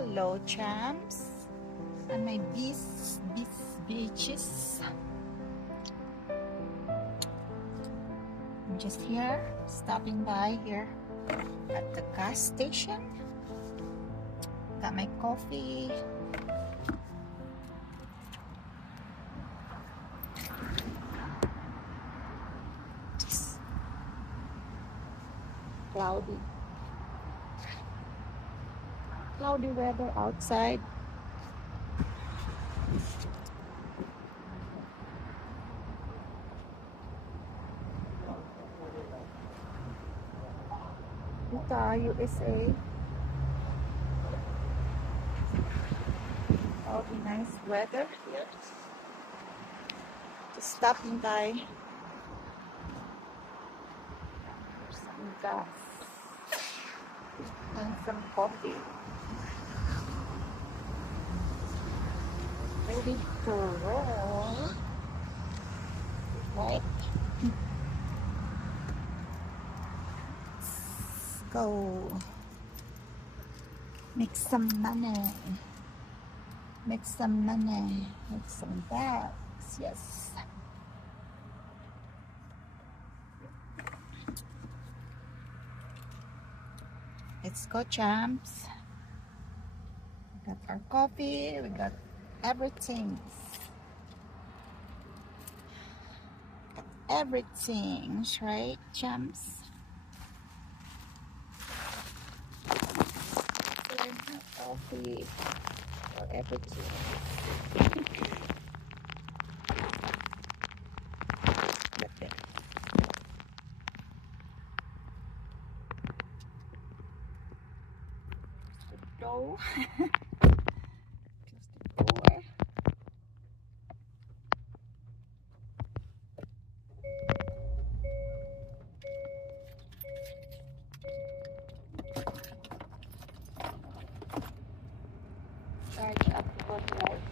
Hello, champs, and my beaches. I'm just here, stopping by here at the gas station. Got my coffee. Just cloudy weather outside. Utah, USA. All the nice weather here. Just stopping by. Some gas and some coffee. Ready to roll. Right. Let's go. Make some money. Make some money. Make some bags. Yes. Let's go, champs. We got our coffee. We got everything. Got everything, right, champs? Coffee for everything. Door. Close the door. Charge up for drive.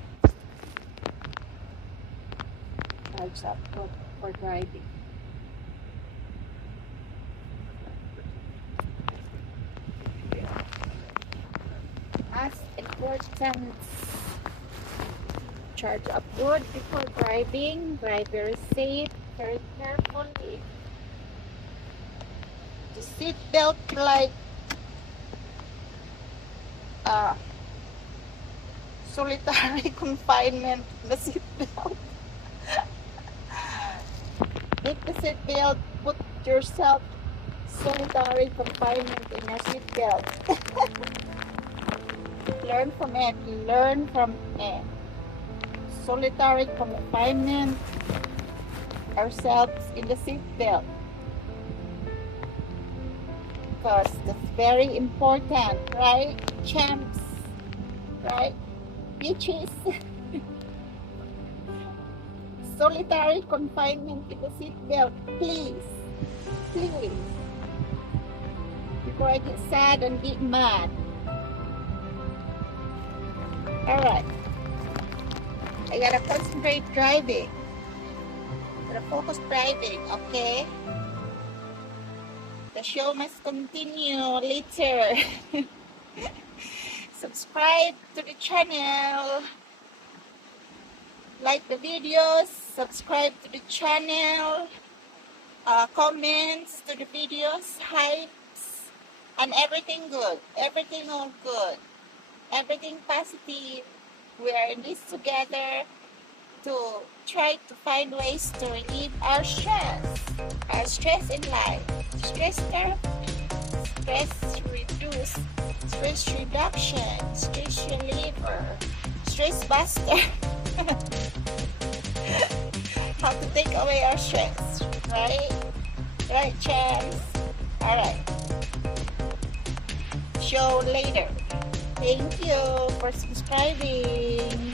Charge up for driving. As important, charge up good before driving. Drive very safe, very carefully. The seat belt like solitary confinement. The seat belt. Take the seat belt. Put yourself solitary confinement in your seat belt. Learn from it. Learn from it. Solitary confinement ourselves in the seat belt, because that's very important, right, champs? Right, bitches? Solitary confinement in the seat belt, please, please. Before I get sad and get mad. Alright. I gotta concentrate driving. Gotta focus driving, okay? The show must continue later. Subscribe to the channel. Like the videos. Subscribe to the channel. Comments to the videos. Hypes. And everything good. Everything all good. Everything positive. We are in this together to try to find ways to relieve our stress in life. Stress therapy, stress reduce, stress reduction, stress reliever, stress buster. How to take away our stress, right? Right, champs? Alright. Show later. Thank you for subscribing.